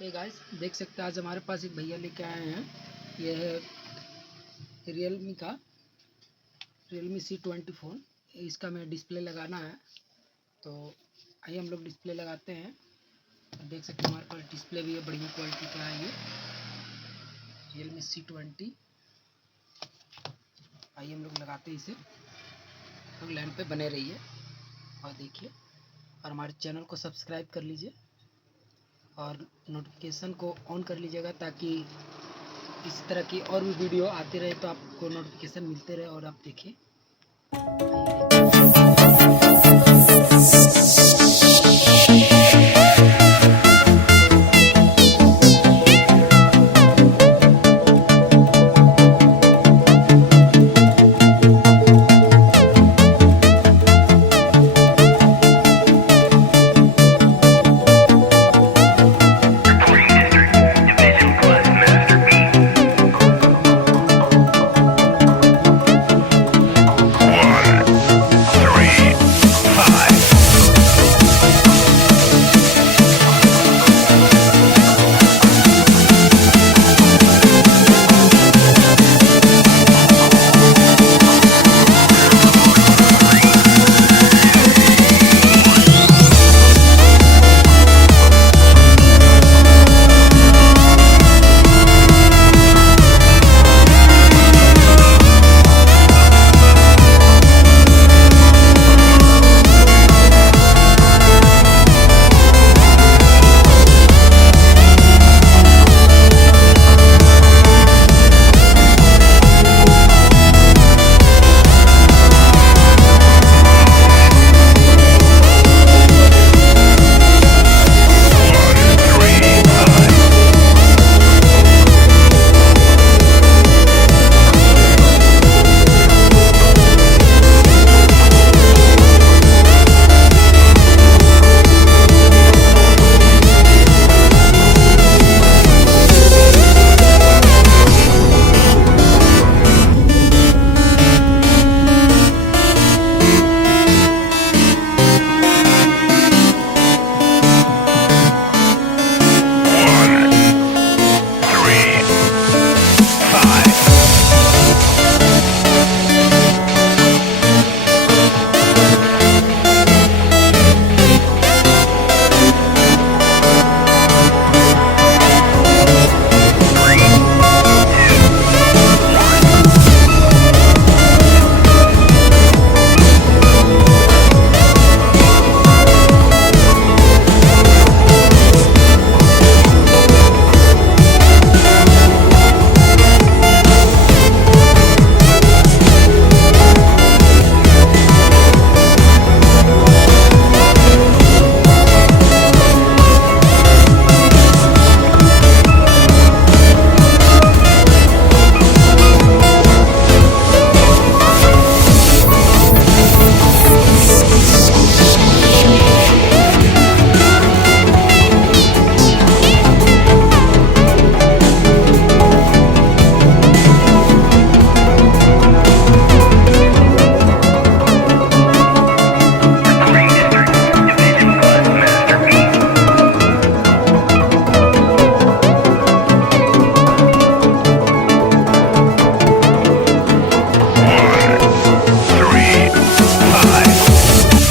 Hey guys, देख सकते हैं आज हमारे पास एक भैया लेके आए हैं। ये है रियलमी का Realme C20 फ़ोन। इसका मैं डिस्प्ले लगाना है, तो आइए हम लोग डिस्प्ले लगाते हैं। देख सकते हैं हमारे पास डिस्प्ले भी है, बढ़िया क्वालिटी का है ये Realme C20। आइए हम लोग लगाते हैं इसे। लोग लाइन पे बने रहिए और देखिए, और हमारे चैनल को सब्सक्राइब कर लीजिए और नोटिफिकेशन को ऑन कर लीजिएगा, ताकि इस तरह की और भी वीडियो आते रहे तो आपको नोटिफिकेशन मिलते रहे और आप देखें।